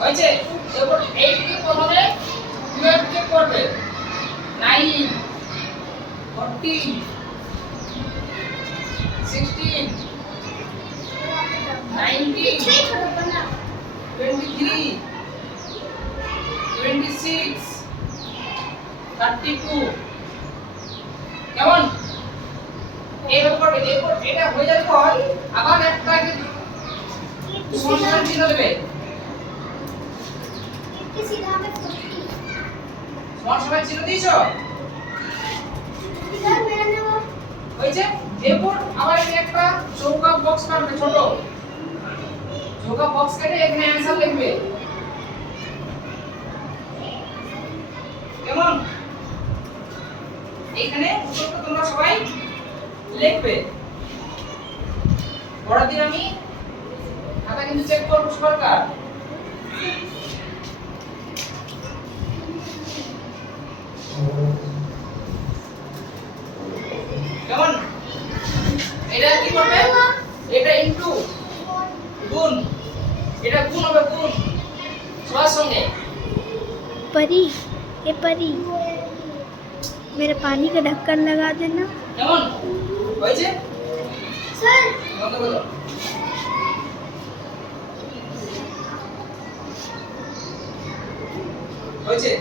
হয়েছে। এরপর এইটিকে প্রথমে 12 চেক করবে। 9 14 16 19 23 26 32 কেমন এইভাবে করবে। এরপর এটা হয়ে যাওয়ার পর আবার একটা সমান চিহ্ন দেবে। সমান চিহ্ন দিয়েছো হয়েছে। এরপর আবার এখানে একটা চৌকা বক্স কাটবে, ছোট চৌকা বক্স কেটে এখানে অ্যানসার লিখবে। কেমন এখানে উত্তরটা তোমরা সবাই লিখবে। পরের দিন আমি খাতা কিন্তু চেক করব সরকার। কেমন এটা কি করবে? এটা ইনটু গুণ, এটা গুণ হবে, গুণ সবার সঙ্গে। परी ये परी मेरे पानी का ढक्कन लगा देना। কেমন হয়েছে सर বন্ধ করো। হয়েছে।